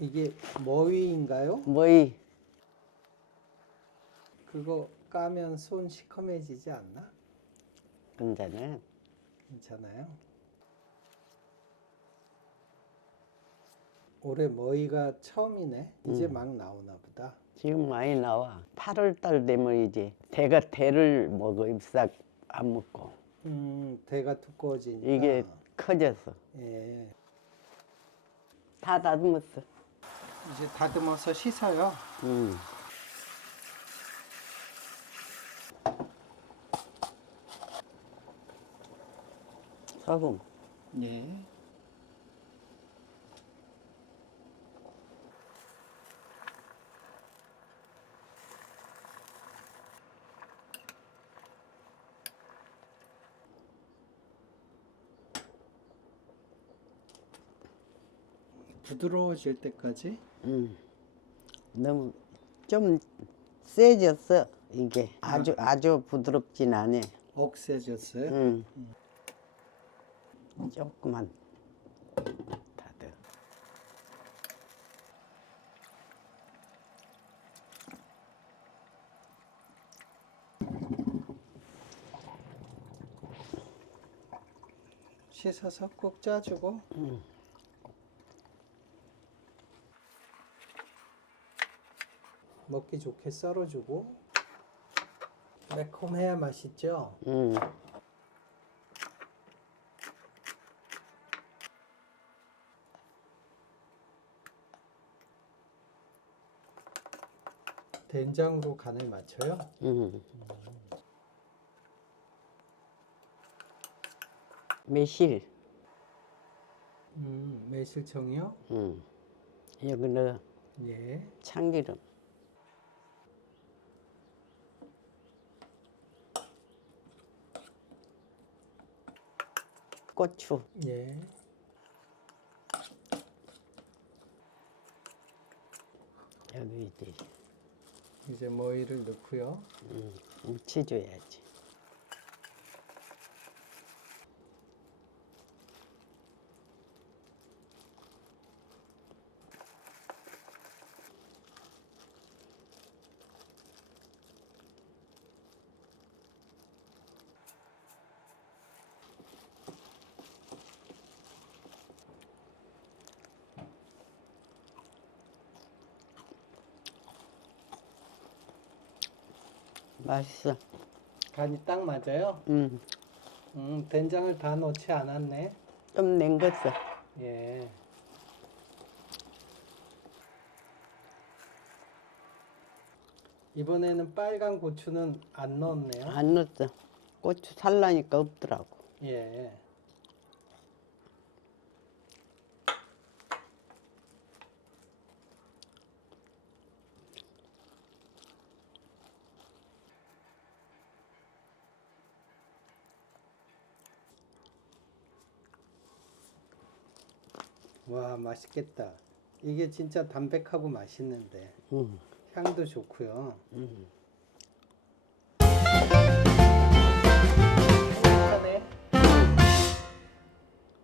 이게 머위인가요? 뭐이 그거 까면 손 시커매지지 않나? 근데는 괜찮아요? 올해 머위가 처음이네. 이제 막 나오나 보다. 지금 많이 나와. 8월 달 되면 이제 대를 먹어. 잎싹 안 먹고. 대가 두꺼워지니까. 이게 커져서 예. 다 다듬었어. 이제 다듬어서 씻어요. 소금. 예. 부드러워질 때까지. 너무 좀 세졌어. 이게 아주 부드럽진 않아. 억세졌어요. 조금만 다들. 씻어서 꼭 짜주고. 먹기 좋게 썰어주고. 매콤해야 맛있죠? 된장으로 간을 맞춰요? 매실. 매실청이요? 여기 넣어. 예. 참기름. 고추. 예. 여기 이제 머위를 넣고요. 묻혀줘야지. 맛있어. 간이 딱 맞아요? 된장을 다 넣지 않았네. 좀 냉겼어. 예. 이번에는 빨간 고추는 안 넣었네요. 안 넣었어. 고추 살라니까 없더라고. 예. 와, 맛있겠다. 이게 진짜 담백하고 맛있는데. 향도 좋고요.